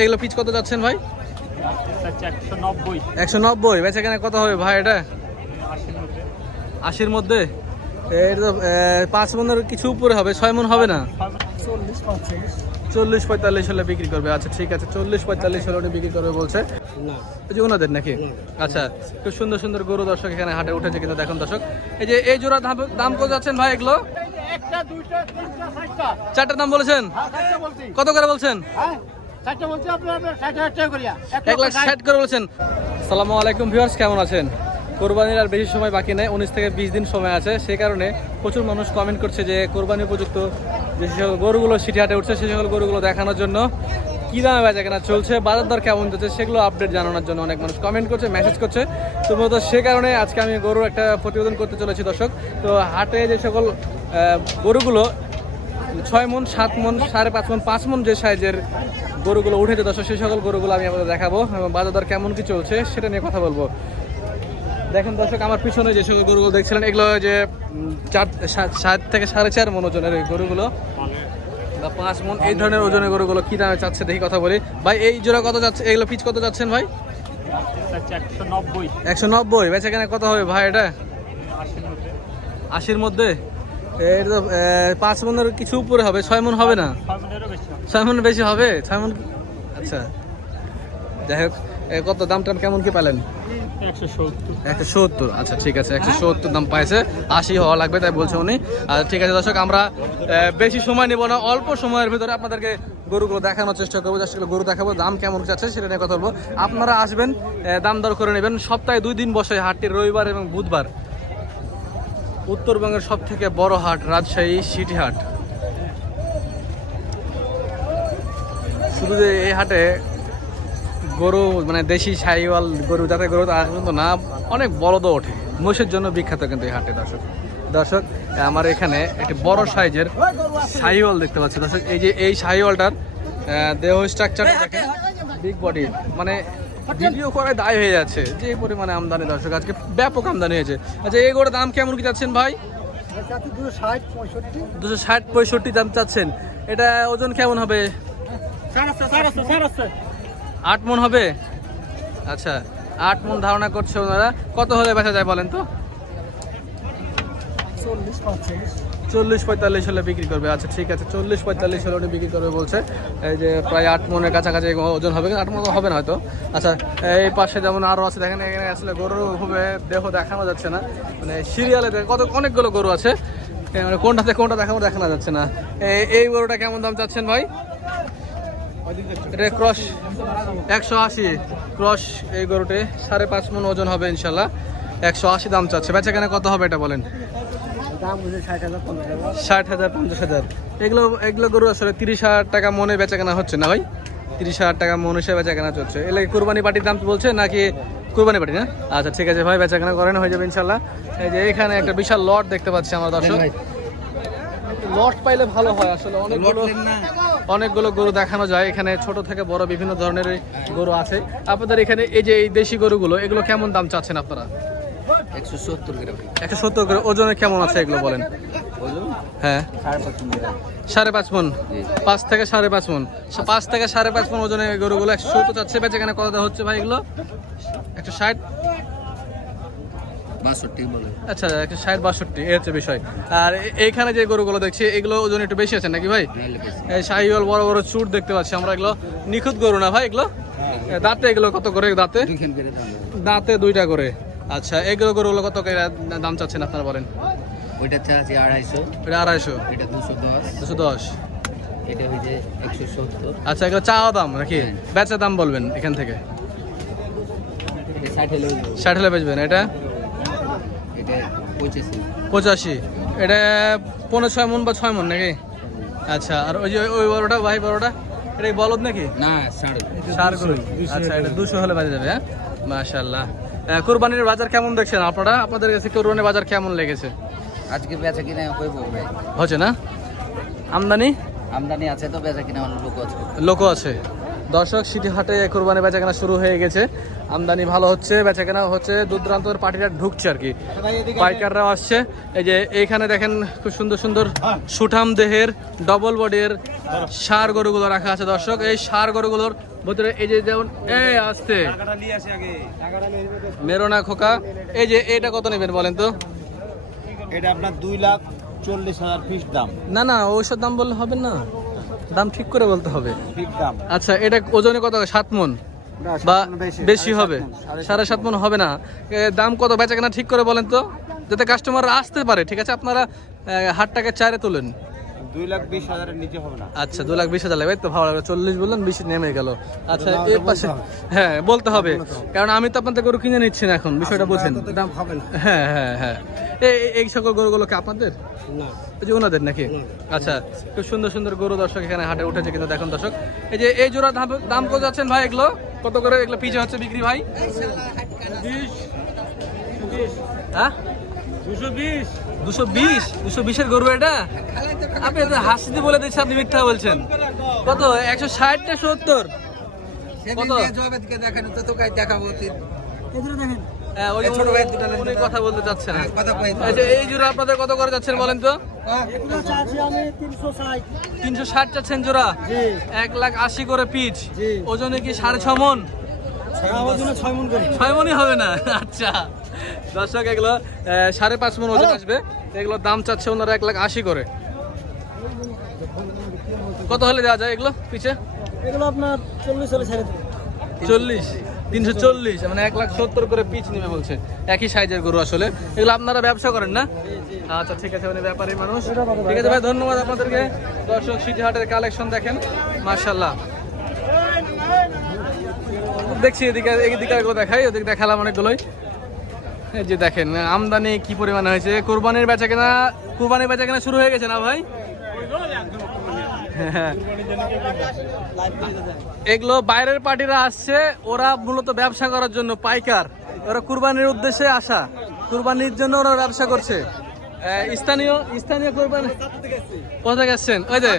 এগুলো পিচ কত যাচ্ছেন ভাই? একশো নব্বই। একশো নব্বই বেচা কেনা কত হবে ভাই এটা? আশির মধ্যে। এটা তো পাঁচ মনের কিছু উপরে হবে ছয় মন হবে না? চল্লিশ পঁয়তাল্লিশ হলে বিক্রি করবে। আচ্ছা ঠিক আছে চল্লিশ পঁয়তাল্লিশ হলে উনি বিক্রি করবে বলছে। না। যে ওনাদের নাকি? আচ্ছা খুব সুন্দর সুন্দর গরু দর্শক এখানে হাটে উঠেছে কিন্তু দেখুন দর্শক। এই যে এই জোড়া দাম দাম কত যাচ্ছেন ভাই এগুলো? চারটার দাম বলেছেন? হ্যাঁ কত করে বলছেন? এক করে বলেছেন। সালামু আলাইকুম ভিউয়ার্স, কেমন আছেন? কোরবানির আর বেশি সময় বাকি নেই, উনিশ থেকে বিশ দিন সময় আছে। সেই কারণে প্রচুর মানুষ কমেন্ট করছে যে কোরবানি উপযুক্ত যে সকল গরুগুলো সিটি হাটে উঠছে সেই সকল গরুগুলো দেখানোর জন্য কী দামে বেচা কেনা চলছে, বাজার দর কেমন চলছে সেগুলো আপডেট জানানোর জন্য অনেক মানুষ কমেন্ট করছে মেসেজ করছে। তো মূলত সে কারণে আজকে আমি গরুর একটা প্রতিবেদন করতে চলেছি, দর্শক। তো হাটে যে সকল গরুগুলো ছয় মন, সাত মন, সাড়ে পাঁচ মন পাঁচ মন যে সাইজের গরুগুলো উঠেছে, দর্শক, সেই সকল গরুগুলো আমি আপনাদের দেখাবো এবং বাজার কেমন কি চলছে সেটা নিয়ে কথা বলব। দেখেন দর্শক, আমার পিছনে যে সকল গরুগুলো দেখছিলেন, এগুলো যে চার, সাত থেকে সাড়ে চার মন ওজনের এই গরুগুলো বা পাঁচ মন, এই ধরনের ওজনের গরুগুলো কী দামে চাচ্ছে দেখি কথা বলি। ভাই, এই জোড়া কত যাচ্ছে, এগুলো পিচ কত যাচ্ছেন ভাই? একশো নব্বই, বেচা কেনা কত হবে ভাই এটা? আশির মধ্যে। এটা তো পাঁচ মনের কিছু উপরে হবে ছয় মন হবে না? ছয় মন বেশি হবে। ছয় মন আচ্ছা। যাই হোক কত দাম টাম কেমন কি পেলেন? একশো সত্তর। আচ্ছা ঠিক আছে একশো সত্তর দাম পাইছে। আশি হওয়া লাগবে তাই বলছে উনি। আর ঠিক আছে দর্শক আমরা বেশি সময় নেব না অল্প সময়ের ভিতরে আপনাদেরকে গরুগুলো দেখানোর চেষ্টা করব জাস্ট গরু দেখাবো দাম কেমন যাচ্ছে সেটা নিয়ে কথা বলব। আপনারা আসবেন দাম দর করে নেবেন। সপ্তাহে দুই দিন বসে হাটটি রবিবার এবং বুধবার। উত্তরবঙ্গের সব থেকে বড় হাট রাজশাহী সিটি হাট। শুধু যে এই হাটে গরু মানে দেশি সাইওয়াল গরু যাতে গরু তা কিন্তু না, অনেক বড়দও ওঠে। মহিষের জন্য বিখ্যাত কিন্তু এই হাটে দর্শক। দর্শক, আমার এখানে একটি বড় সাইজের সাইওয়াল দেখতে পাচ্ছি। দর্শক, এই যে এই সাইওয়ালটার দেহ স্ট্রাকচার দেখেন। বিগ বডি মানে ভিডিও করে দায় হয়ে যাচ্ছে। যে পরিমাণে আমদানি দর্শক আজকে ব্যাপক আমদানি হয়েছে। আচ্ছা এই গরুর দাম কেমন কি চাচ্ছেন ভাই? দুশো ষাট পঁয়ষট্টি দাম চাচ্ছেন। এটা ওজন কেমন হবে? আট মন হবে? আচ্ছা আট মন ধারণা করছে ওনারা। কত হলে বেচা যায় বলেন তো? চল্লিশ চল্লিশ পঁয়তাল্লিশ হলে বিক্রি করবে। আচ্ছা ঠিক আছে, চল্লিশ পঁয়তাল্লিশ হলে উনি বিক্রি করবে বলছে। এই যে প্রায় আট মনের কাছাকাছি ওজন হবে আট মন হবে না হয়তো। আচ্ছা এই পাশে যেমন আরও আছে, দেখেন, এখানে আসলে গরুর ভাবে দেহ দেখানো যাচ্ছে না। মানে সিরিয়ালে কত অনেকগুলো গরু আছে। মানে কোনটাতে কোনটা দেখানো দেখানো যাচ্ছে না। এই- গরুটা কেমন দাম চাচ্ছেন ভাই? এটা ক্রস একশো আশি, ক্রস এই গরুটে সাড়ে পাঁচ মন ওজন হবে ইনশাল্লাহ। একশো আশি দাম চাচ্ছে। বেচা কেনা কত হবে এটা বলেন? ষাট হাজার পঞ্চাশ হাজার। এগুলো এগুলো গরু আসলে তিরিশ হাজার টাকা মনে বেচা কেনা হচ্ছে না ভাই? তিরিশ হাজার টাকা মন হিসেবে বেচা কেনা চলছে। কুরবানি পার্টির দাম বলছে নাকি কুরবানি পার্টি না? আচ্ছা ঠিক আছে ভাই বেচা কেনা করেন হয়ে যাবে ইনশাল্লাহ এই যে এখানে একটা বিশাল লট দেখতে পাচ্ছি আমরা দর্শক। লট পাইলে ভালো হয় আসলে অনেকগুলো অনেকগুলো গরু দেখানো যায়। এখানে ছোট থেকে বড় বিভিন্ন ধরনের গরু আছে। আপনাদের এখানে এই যে এই দেশি গরুগুলো এগুলো কেমন দাম চাচ্ছেন আপনারা? একশো সত্তর গ্রাম। একশো সত্তর করে ওজনে কেমন আছে এগুলো বলেন? হ্যাঁ। সাড়ে পাঁচ মন। থেকে সাড়ে পাঁচ মন। পাঁচ থেকে সাড়ে পাঁচ মন ওজনের গরুগুলো একশো সত্তর চাচ্ছে বেচে কেন কত হচ্ছে ভাই এগুলো? একশো ষাট? আচ্ছা একশো ষাট বাষট্টি হচ্ছে বিষয়। আর এইখানে যে গরুগুলো দেখছি এগুলো ওজন একটু বেশি আছে নাকি ভাই? এই শাহিওয়াল বড় বড় চুট দেখতে পাচ্ছি আমরা এগুলো। নিখুঁত গরু না ভাই এগুলো? দাঁতে এগুলো কত করে দাঁতে? দাঁতে দুইটা করে। আচ্ছা এগুলো গরুগুলো কত দাম চাচ্ছেন আপনারা বলেন? ওইটা আছে আড়াইশো। এটা আড়াইশো? এটা দুশো দশ। দুশো দশ? এটা হয়েছে একশো সত্তর। আচ্ছা এগুলো চাওয়া দাম নাকি? বেচা দাম বলবেন এখান থেকে। ষাট হলে বেচবেন এটা? এটা পঁচাশি। এটা পনেরো ছয় মন বা ছয় মন নাকি? আচ্ছা আর ওই যে ওই বড়টা ভাই বড়টা এটা বলদ নাকি? না সার আচ্ছা এটা দুশো হলে বাজে যাবে হ্যাঁ? মাশাল্লাহ কোরবানির বাজার কেমন দেখছেন আপনারা? আপনাদের কাছে কোরবানির বাজার কেমন লেগেছে? আজকে বেচা কিনা হইব ভাই। হচ্ছে না? আমদানি? আমদানি আছে তো বেচা কিনা অন্য লোক আছে। লোকও আছে। দর্শক সিটি হাটে কোরবানি বেচাকেনা শুরু হয়ে গেছে। আমদানি ভালো হচ্ছে বেচাকেনা হচ্ছে দূর দূরান্তর পার্টিরা ঢুকছে আর কি। পাইকাররাও আসছে। এই যে এইখানে দেখেন খুব সুন্দর সুন্দর সুঠাম দেহের ডবল বডির সার গরুগুলো রাখা আছে দর্শক। এই সার গরুগুলোর ভিতরে এই যে যেমন এই আসতে মেরোনা খোকা। এই যে এটা কত নেবেন বলেন তো? এটা আপনার দুই লাখ চল্লিশ হাজার পিস দাম। না না ওইসব দাম বললে হবে না। দাম ঠিক করে বলতে হবে। ঠিক দাম। আচ্ছা এটা ওজনে কত? সাত মন? বা বেশি হবে? সাড়ে সাত মন। হবে না। দাম কত? বেচা কেনা ঠিক করে বলেন তো যাতে কাস্টমাররা আসতে পারে ঠিক আছে? আপনারা হাটটাকে চারে তোলেন। দুই লাখ বিশ হাজারের নিচে হবে না। আচ্ছা দু লাখ বিশ হাজার লাগবে। তো ভালো লাগবে চল্লিশ বললেন বিশ নেমে গেল। আচ্ছা এর পাশে হ্যাঁ বলতে হবে। কারণ আমি তো আপনাদের গরু কিনে নিচ্ছি না এখন বিষয়টা বুঝেন। দাম হবে না। হ্যাঁ হ্যাঁ হ্যাঁ। এই সকল গরুগুলো কি আপনাদের? না। যে ওনাদের নাকি? আচ্ছা খুব সুন্দর সুন্দর গরু দর্শক এখানে হাটে উঠেছে কিন্তু দেখুন দর্শক। এই যে এই জোড়া দাম দাম কত যাচ্ছেন ভাই এগুলো? কত করে এগুলো পিছে হচ্ছে বিক্রি ভাই? হ্যাঁ? দুশো বিশ। দুশো বিশ? দুশো বিশের গরু এটা? আপনি তো হাসিতে বলে দিচ্ছেন আপনি মিথ্যা বলছেন। কত? একশো ষাটটা সত্তর? কত? দেখানো তো তোকে দেখাবো হ্যাঁ, কথা বলতে চাচ্ছে না। কথা এই যে এই জোড়া আপনাদের কত করে যাচ্ছেন বলেন তো? তিনশো ষাট। চাচ্ছেন জোড়া? এক লাখ আশি করে পিচ। ওজনে কি সাড়ে ছ মন? ছয় মনই হবে না? আচ্ছা। দর্শক এগুলো সাড়ে পাঁচ মন ওজন আসবে। এগুলোর দাম চাচ্ছে ওনারা এক লাখ আশি করে। কত হলে দেওয়া যায় এগুলো পিছে? এগুলো আপনার চল্লিশ হলে ছেড়ে চল্লিশ? তিনশো চল্লিশ? মানে এক লাখ সত্তর করে পিচ নেবে বলছে। একই সাইজের গরু আসলে। এগুলো আপনারা ব্যবসা করেন না? আচ্ছা ঠিক আছে মানে ব্যাপারী মানুষ। ঠিক আছে ভাই ধন্যবাদ আপনাদেরকে। দর্শক সিটি হাটের কালেকশন দেখেন। মার্শাল্লাহ দেখছি এদিকে এদিকে দেখাই, ওদিকে দেখালাম অনেকগুলোই। এই যে দেখেন, আমদানি কি পরিমাণে হয়েছে? কোরবানির বেচা কেনা, কোরবানির বেচা কেনা শুরু হয়ে গেছে না ভাই? এগুলো বাইরের পার্টিরা আসছে, ওরা মূলত ব্যবসা করার জন্য পাইকার। ওরা কুরবানির উদ্দেশ্যে আসা। কুরবানির জন্য ওরা ব্যবসা করছে। স্থানীয় স্থানীয় কুরবানি কোথা থেকে আসছেন? ওই যে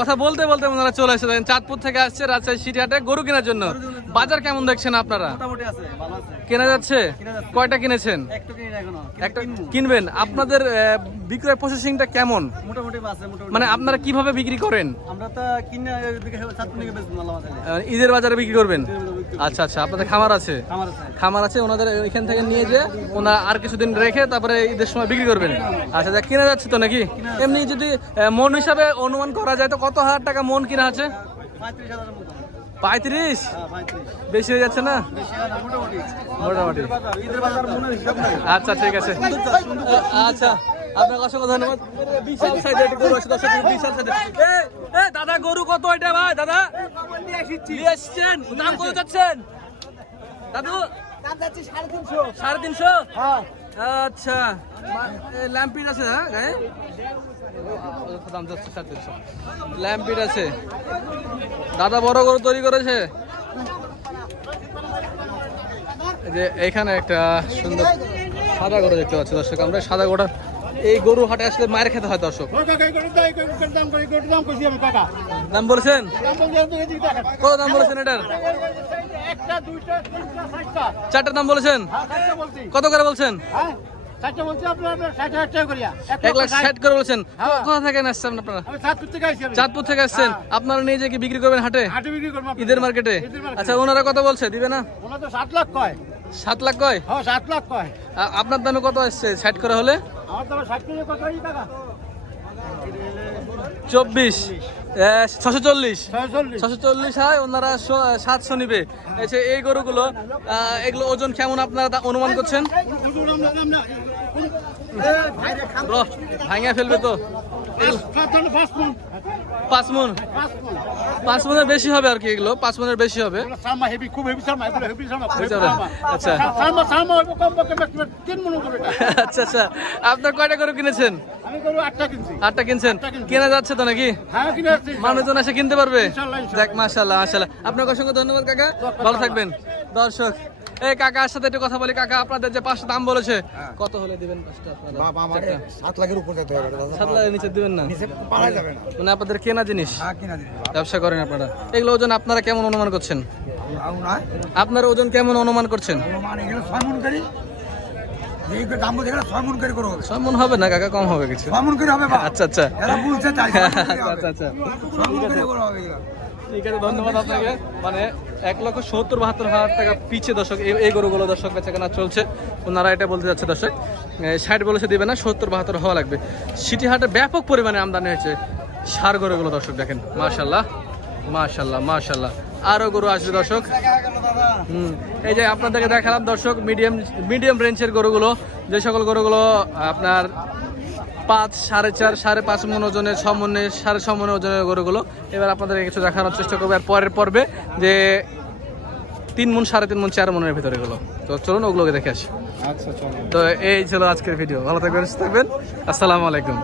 কথা বলতে বলতে ওনারা চলে চাঁদপুর থেকে আসছে রাজশাহী সিটিহাটে গরু কেনার জন্য। বাজার কেমন দেখছেন আপনারা? কেনা যাচ্ছে? কয়টা কিনেছেন? একটু কিনবেন। আপনাদের বিক্রয় প্রসেসিংটা কেমন? মানে আপনারা কীভাবে বিক্রি করেন? ঈদের বাজারে বিক্রি করবেন? আচ্ছা আচ্ছা আপনাদের খামার আছে? খামার আছে। ওনাদের এখান থেকে নিয়ে যে ওনারা আর কিছুদিন রেখে তারপরে ঈদের সময় বিক্রি করবেন। আচ্ছা যা কিনা যাচ্ছে তো নাকি? এমনি যদি মন হিসাবে অনুমান করা যায় তো কত হাজার টাকা মন কিনা আছে? পঁয়ত্রিশ? বেশি হয়ে যাচ্ছে না? মোটামুটি। আচ্ছা ঠিক আছে। আচ্ছা আপনাকে অসংখ্য ধন্যবাদ। বিশাল সাইজের গরু আছে দর্শক বিশাল সাইজের। দাদা গরু কত এটা ভাই? দাদা? নিয়ে এসছেন। দাম কত যাচ্ছেন দাদু? সাড়ে তিনশো। আচ্ছা। ল্যাম্পিট আছে হ্যাঁ গায়ে? দাম যাচ্ছে সাড়ে তিনশো। ল্যাম্পিট আছে। দাদা বড় গরু তৈরি করেছে? যে এখানে একটা সুন্দর সাদা গরু দেখতে পাচ্ছি দর্শক আমরা সাদা গরুটা এই গরু হাটে আসলে মায়ের খেতে হয় দর্শক। দাম বলেছেন? কত দাম বলেছেন এটার? চারটার দাম বলেছেন? কত করে বলছেন? আপনারা চাঁদপুর থেকে আসছেন। আপনারা নিয়ে যে কি বিক্রি করবেন হাটে? ঈদের মার্কেটে আচ্ছা ওনারা কত বলছে? দিবে না? সাত লাখ কয়। সাত লাখ কয়? হ্যাঁ সাত লাখ কয়। আপনার দামে কত আসছে? ষাট করে হলে? চব্বিশ। ছশো চল্লিশ। ছশো চল্লিশ হয় ওনারা সাতশো নিবে। এসে এই গরুগুলো এগুলো ওজন কেমন আপনারা অনুমান করছেন? ভাঙিয়া ফেলবে তো। পাঁচ মন। পাঁচ মনের বেশি হবে আর কি এগুলো পাঁচ মনের বেশি হবে। আচ্ছা, আচ্ছা। আচ্ছা। আপনার কয়টা গরু কিনেছেন? আটটা কিনছেন? কেনা যাচ্ছে তো নাকি? হ্যাঁ মানুষজন এসে কিনতে পারবে। দেখ মাশাল্লাহ মাশাল্লাহ। আপনাকে অসংখ্য ধন্যবাদ কাকা। ভালো থাকবেন। দর্শক এই কাকার সাথে একটু কথা বলি। কাকা আপনাদের যে পাঁচটা দাম বলেছে কত হলে দিবেন পাঁচটা আপনারা? বাবা আমাকে সাত লাখের উপর যেতে হবে দাদা। লাখের নিচে দিবেন না? নিচে পারা যাবে না। মানে আপনাদের কেনা জিনিস? হ্যাঁ কিনা ব্যবসা করেন আপনারা। এগুলো ওজন আপনারা কেমন অনুমান করছেন? আপনার ওজন কেমন অনুমান করছেন? এগুলো করি হবে। না কাকা? কম হবে কিছু। আচ্ছা আচ্ছা। আচ্ছা আচ্ছা। ঠিক আছে, ধন্যবাদ আপনাকে। মানে এক লক্ষ সত্তর, বাহাত্তর হাজার টাকা পিছে দর্শক এই- গরুগুলো দর্শক বেচা কেনা চলছে। ওনারা এটা বলতে যাচ্ছে দর্শক ষাট বলেছে দিবে না, সত্তর, বাহাত্তর হওয়া লাগবে। সিটি হাটে ব্যাপক পরিমাণে আমদানি হয়েছে সার গরুগুলো দর্শক দেখেন। মাশাল্লাহ মাশাল্লাহ মাশাল্লাহ আরও গরু আসবে দর্শক। হুম, এই যে আপনাদেরকে দেখালাম দর্শক, মিডিয়াম মিডিয়াম রেঞ্জের গরুগুলো, যে সকল গরুগুলো আপনার পাঁচ সাড়ে চার সাড়ে পাঁচ মন ওজনের ছ মনে সাড়ে ছ মনে ওজনের গরুগুলো। এবার আপনাদের কিছু দেখানোর চেষ্টা করব। আর পরের পর্বে যে তিন মন সাড়ে তিন মন চার মনের ভিতরে গুলো তো চলুন ওগুলোকে দেখে আসি। আচ্ছা চলো তো এই ছিল আজকের ভিডিও। ভালো থাকবেন সুস্থ থাকবেন। আসসালামু আলাইকুম।